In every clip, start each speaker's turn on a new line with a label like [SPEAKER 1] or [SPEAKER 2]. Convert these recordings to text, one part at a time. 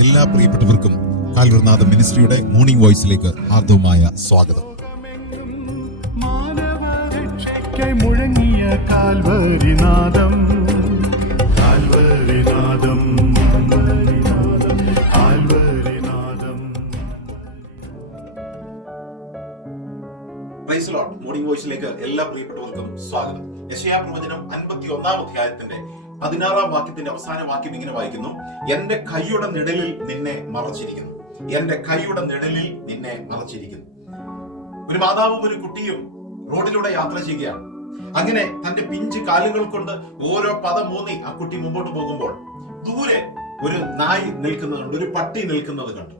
[SPEAKER 1] എല്ലാ പ്രിയപ്പെട്ടവർക്കും കാൽവർനാഥ മിനിസ്ട്രിയുടെ മോർണിംഗ് വോയിസിലേക്ക് ആർദ്രവുമായ സ്വാഗതം.
[SPEAKER 2] മാനവരക്ഷയ്ക്കായി മുഴങ്ങിയ കാൽവരിനാദം. കാൽവരിനാദം കാൽവരിനാദം.
[SPEAKER 1] പ്രൈസ് ലോർഡ് മോർണിംഗ് വോയിസിലേക്ക് എല്ലാ പ്രിയപ്പെട്ടവർക്കും സ്വാഗതം. യശയാ പ്രവചനം അൻപത്തി ഒന്നാം അധ്യായത്തിന്റെ പതിനാറാം വാക്യത്തിന്റെ അവസാന വാക്യം ഇങ്ങനെ വായിക്കുന്നു. എന്റെ കൈയുടെ നിഴലിൽ നിന്നെ മറച്ചിരിക്കുന്നു. എന്റെ കൈയുടെ നിഴലിൽ നിന്നെ മറച്ചിരിക്കുന്നു. ഒരു മാതാവും ഒരു കുട്ടിയും റോഡിലൂടെ യാത്ര ചെയ്യുകയാണ്. അങ്ങനെ തന്റെ പിഞ്ച് കാലുകൾ കൊണ്ട് ഓരോ പദം മൂന്നി ആ കുട്ടി മുമ്പോട്ട് പോകുമ്പോൾ ദൂരെ ഒരു നായി നിൽക്കുന്നത് കണ്ടു ഒരു പട്ടി നിൽക്കുന്നത് കണ്ടു.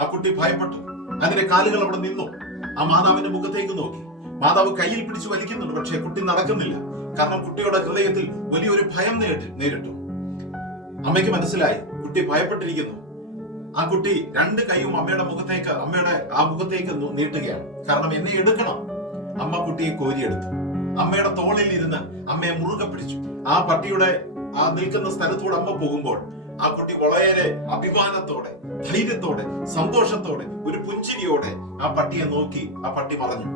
[SPEAKER 1] ആ കുട്ടി ഭയപ്പെട്ടു. അങ്ങനെ കാലുകൾ അവിടെ നിന്നു. ആ മാതാവിന്റെ മുഖത്തേക്ക് നോക്കി. മാതാവ് കയ്യിൽ പിടിച്ച് വലിക്കുന്നുണ്ട് പക്ഷെ കുട്ടി നടക്കുന്നില്ല. കാരണം കുട്ടിയുടെ ഹൃദയത്തിൽ വലിയൊരു ഭയം നേരിട്ടു അമ്മയ്ക്ക് മനസ്സിലായി കുട്ടി ഭയപ്പെട്ടിരിക്കുന്നു. ആ കുട്ടി രണ്ട് കൈയും അമ്മയുടെ മുഖത്തേക്ക് അമ്മയുടെ ആ മുഖത്തേക്ക് നീട്ടുകയാണ്. കാരണം എന്നെ എടുക്കണം. അമ്മ കുട്ടിയെ കോരിയെടുത്തു. അമ്മയുടെ തോളിൽ ഇരുന്ന് അമ്മയെ മുറുകെ പിടിച്ചു. ആ പട്ടിയുടെ ആ നിൽക്കുന്ന സ്ഥലത്തൂടെ അമ്മ പോകുമ്പോൾ ആ കുട്ടി വളരെ അഭിമാനത്തോടെ ധൈര്യത്തോടെ സന്തോഷത്തോടെ ഒരു പുഞ്ചിരിയോടെ ആ പട്ടിയെ നോക്കി ആ പട്ടി പറഞ്ഞു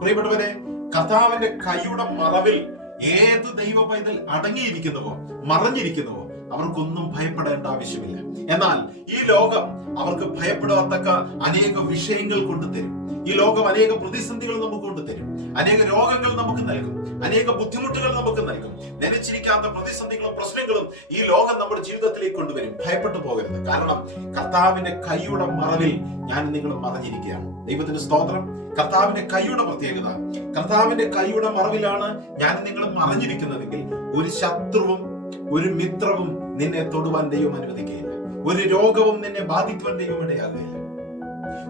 [SPEAKER 1] പ്രിയപ്പെട്ടവരെ കർത്താവിന്റെ കൈയുടെ മറവിൽ ഏത് ദൈവ പൈതൽ അടങ്ങിയിരിക്കുന്നുവോ മറഞ്ഞിരിക്കുന്നുവോ അവർക്കൊന്നും ഭയപ്പെടേണ്ട ആവശ്യമില്ല. എന്നാൽ ഈ ലോകം അവർക്ക് ഭയപ്പെടാത്തക്ക അനേക വിഷയങ്ങൾ കൊണ്ടുതരും. ഈ ലോകം അനേക പ്രതിസന്ധികൾ നമുക്ക് കൊണ്ടുതരും. അനേക രോഗങ്ങൾ നമുക്ക് നൽകും. അനേക ബുദ്ധിമുട്ടുകൾ നമുക്ക് നൽകും. നനച്ചിരിക്കാത്ത പ്രതിസന്ധികളും പ്രശ്നങ്ങളും ഈ ലോകം നമ്മുടെ ജീവിതത്തിലേക്ക് കൊണ്ടുവരും. ഭയപ്പെട്ടു പോകരുത്. കാരണം കർത്താവിന്റെ കൈയുടെ മറവിൽ ഞാൻ നിങ്ങൾ മറഞ്ഞിരിക്കുകയാണ്. ദൈവത്തിന്റെ സ്തോത്രം. കർത്താവിന്റെ കൈയുടെ പ്രത്യേകത. കർത്താവിന്റെ കൈയുടെ മറവിലാണ് ഞാൻ നിങ്ങൾ മറഞ്ഞിരിക്കുന്നതെങ്കിൽ ഒരു ശത്രുവും ഒരു മിത്രവും നിന്നെ തൊടുവാൻ ദൈവം അനുവദിക്കുകയില്ല. ഒരു രോഗവും നിന്നെ ബാധിക്കുവാൻ ദൈവം ഇടയാകുകയില്ല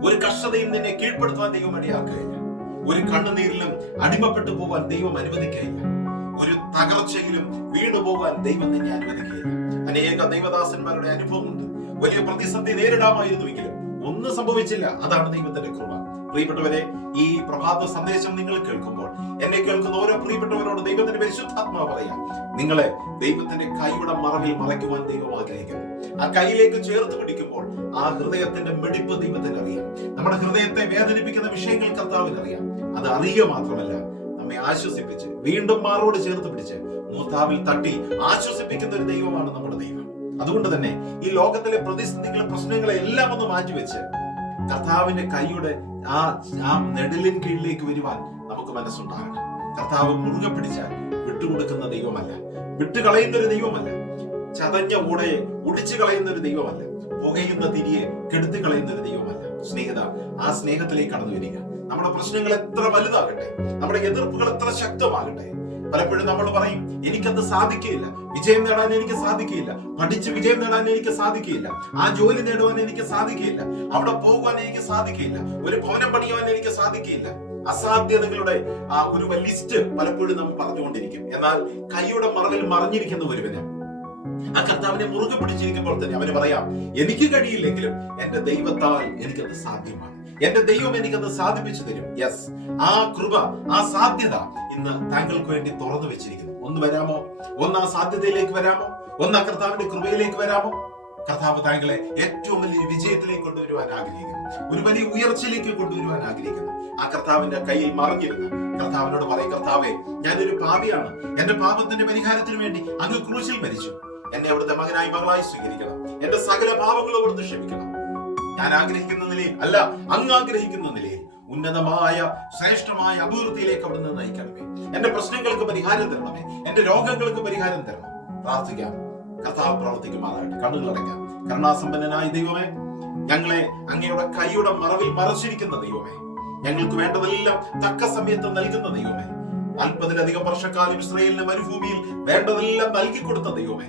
[SPEAKER 1] ഒരു കഷ്ടതയും നിന്നെ കീഴ്പ്പെടുത്തുവാൻ ദൈവം ഇടയാക്കുകയില്ല. ഒരു കണ്ണുനീരിലും അടിമപ്പെട്ടു പോകാൻ ദൈവം അനുവദിക്കുകയില്ല. ഒരു തകർച്ചയിലും വീണു പോകാൻ ദൈവം നിന്നെ അനുവദിക്കുകയില്ല. അനേക ദൈവദാസന്മാരുടെ അനുഭവമുണ്ട്. വലിയ പ്രതിസന്ധി നേരിടാമായിരുന്നുവെങ്കിലും ഒന്നും സംഭവിച്ചില്ല. അതാണ് ദൈവത്തിന്റെ കൃപ. പ്രിയപ്പെട്ടവരെ ഈ പ്രഭാത സന്ദേശം നിങ്ങൾ കേൾക്കുമ്പോൾ എന്നെ കേൾക്കുന്ന ഓരോ പ്രിയപ്പെട്ടവരോട് ദൈവത്തിന്റെ പരിശുദ്ധാത്മാവ് പറയാം നിങ്ങളെ ദൈവത്തിന്റെ കൈയുടെ മറവിൽ മറയ്ക്കുവാൻ ദൈവം ആഗ്രഹിക്കുന്നു. ആ കൈയിലേക്ക് ചേർത്ത് പിടിക്കുമ്പോൾ ആ ഹൃദയത്തിന്റെ മിടിപ്പ് ദൈവത്തിന് അറിയാം. നമ്മുടെ ഹൃദയത്തെ വേദനിപ്പിക്കുന്ന വിഷയങ്ങൾ കർത്താവിന് അറിയാം. അത് അറിയുക മാത്രമല്ല നമ്മെ ആശ്വസിപ്പിച്ച് വീണ്ടും മാറോട് ചേർത്ത് പിടിച്ച് മൂത്താവിൽ തട്ടി ആശ്വസിപ്പിക്കുന്ന ഒരു ദൈവമാണ് നമ്മുടെ ദൈവം. അതുകൊണ്ട് തന്നെ ഈ ലോകത്തിലെ പ്രതിസന്ധികളെ പ്രശ്നങ്ങളെ എല്ലാം ഒന്ന് മാറ്റിവെച്ച് കർത്താവിന്റെ കൈയുടെ ആ ആ നെടലിൻ കീഴിലേക്ക് വരുവാൻ നമുക്ക് മനസ്സുണ്ടാകണം. കർത്താവ് മുറുകെ പിടിച്ചാൽ വിട്ടുകൊടുക്കുന്ന ദൈവമല്ല. വിട്ടുകളയുന്ന ഒരു ദൈവമല്ല. ചതഞ്ഞ ഊടയെ ഒടിച്ചു കളയുന്ന ഒരു ദൈവമല്ല. പുകയുന്ന തിരിയെ കെടുത്തി കളയുന്ന ഒരു ദൈവമല്ല. സ്നേഹിത ആ സ്നേഹത്തിലേക്ക് കടന്നു വരിക. നമ്മുടെ പ്രശ്നങ്ങൾ എത്ര വലുതാകട്ടെ. നമ്മുടെ എതിർപ്പുകൾ എത്ര ശക്തമാകട്ടെ. പലപ്പോഴും നമ്മൾ പറയും എനിക്കത് സാധിക്കില്ല വിജയം നേടാൻ എനിക്ക് സാധിക്കില്ല പഠിച്ച് വിജയം നേടാൻ എനിക്ക് സാധിക്കില്ല ആ ജോലി നേടുവാൻ എനിക്ക് സാധിക്കില്ല അവിടെ പോകുവാൻ എനിക്ക് സാധിക്കില്ല ഒരു ഭവനം പണിയുവാൻ എനിക്ക് സാധിക്കില്ല അസാധ്യതകളുടെ ആ ഒരു ലിസ്റ്റ് പലപ്പോഴും നമ്മൾ പറഞ്ഞുകൊണ്ടിരിക്കും. എന്നാൽ കൈയുടെ മറവിൽ മറിഞ്ഞിരിക്കുന്ന ഒരുവന് ആ കർത്താവിനെ മുറുകെ പിടിച്ചിരിക്കുമ്പോൾ തന്നെ അവന് പറയാം എനിക്ക് കഴിയില്ലെങ്കിലും എന്റെ ദൈവത്താൽ എനിക്കത് സാധ്യമാണ്. എന്റെ ദൈവം എനിക്കത് സാധിപ്പിച്ചു തരും. യെസ് ആ കൃപ ആ സാധ്യത ഇന്ന് താങ്കൾക്ക് വേണ്ടി തുറന്നു വെച്ചിരിക്കുന്നു. ഒന്ന് വരാമോ? ഒന്ന് ആ സാധ്യതയിലേക്ക് വരാമോ? ഒന്ന് ആ കർത്താവിന്റെ കൃപയിലേക്ക് വരാമോ? കർത്താവ് താങ്കളെ ഏറ്റവും വലിയ വിജയത്തിലേക്ക് കൊണ്ടുവരുവാൻ ആഗ്രഹിക്കുന്നു. ഒരു വലിയ ഉയർച്ചയിലേക്ക് കൊണ്ടുവരുവാൻ ആഗ്രഹിക്കുന്നു. ആ കർത്താവിന്റെ കയ്യിൽ മറിഞ്ഞിരുന്ന് കർത്താവിനോട് പറയും കർത്താവെ ഞാനൊരു പാപിയാണ്. എന്റെ പാപത്തിന്റെ പരിഹാരത്തിന് വേണ്ടി അങ്ങ് ക്രൂശിൽ മരിച്ചു. എന്നെ അവിടുത്തെ മകനായി മകളായി സ്വീകരിക്കണം. എന്റെ സകല പാപങ്ങളും അവിടുന്ന് ക്ഷമിക്കണം. ഞാൻ ആഗ്രഹിക്കുന്ന നിലയിൽ അല്ല അങ്ങ് ആഗ്രഹിക്കുന്ന നിലയിൽ ഉന്നതമായ ശ്രേഷ്ഠമായ അഭിവൃദ്ധിയിലേക്ക് അവിടുന്ന് നയിക്കണമേ. എന്റെ പ്രശ്നങ്ങൾക്ക് പരിഹാരം തരണമേ. എന്റെ രോഗങ്ങൾക്ക് പരിഹാരം തരണം. പ്രാർത്ഥിക്കാം. കർത്താവ് പ്രവർത്തിക്കുമാറാകട്ടെ കണ്ണുകൾ അടയ്ക്കാം. കരുണാസമ്പന്നനായ ദൈവമേ ഞങ്ങളെ അങ്ങയുടെ കൈയുടെ മറവിൽ മറച്ചിരിക്കുന്ന ദൈവമേ ഞങ്ങൾക്ക് വേണ്ടതെല്ലാം തക്ക സമയത്ത് നൽകുന്ന ദൈവമേ നാൽപ്പതിലധികം വർഷക്കാലം ഇസ്രയേലിന്റെ മരുഭൂമിയിൽ വേണ്ടതെല്ലാം നൽകി കൊടുത്ത ദൈവമേ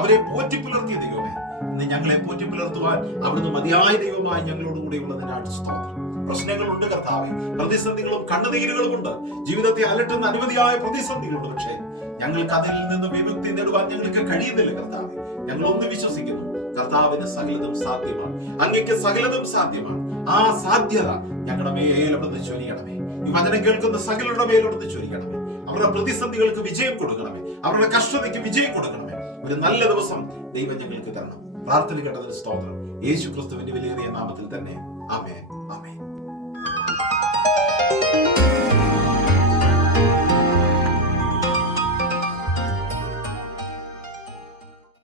[SPEAKER 1] അവരെ പോറ്റി പുലർത്തിയ ദൈവമേ ഇന്ന് ഞങ്ങളെ പോറ്റി പുലർത്തുവാൻ അവിടുന്ന് മതിയായ ദൈവമായി ഞങ്ങളോട് കൂടെ സ്തോത്രം. പ്രശ്നങ്ങളുണ്ട് കർത്താവെ. പ്രതിസന്ധികളും കണ്ണുനീരുകളും ഉണ്ട് ജീവിതത്തെ അലട്ടുന്ന അനവധിയായ പ്രതിസന്ധികളുണ്ട്. പക്ഷേ ഞങ്ങൾക്ക് അതിൽ നിന്ന് വിമുക്തി നേടുവാൻ ഞങ്ങൾക്ക് കഴിയുന്നില്ല കർത്താവെ. ഞങ്ങൾ ഒന്ന് വിശ്വസിക്കുന്നു. കർത്താവിന് സകലതും സാധ്യമാണ്. അങ്ങക്ക് സകലതും സാധ്യമാണ്. ആ സാധ്യത ഞങ്ങളുടെ മേലവിടുന്ന് ചൊരിയണമേ. ഈ വചനം കേൾക്കുന്ന സകലരുടെ മേലവിടുന്ന് ചൊരിയണമേ. അവരുടെ പ്രതിസന്ധികൾക്ക് വിജയം കൊടുക്കണമേ. അവരുടെ കഷ്ടതയ്ക്ക് വിജയം കൊടുക്കണമേ. ഒരു നല്ല ദിവസം ദൈവം ഞങ്ങൾക്ക് തരണം. പ്രാർത്ഥന കേട്ടതിന് സ്തോത്രം. യേശു ക്രിസ്തുവിന്റെ വിലയേറിയ നാമത്തിൽ തന്നെ. ആമേൻ.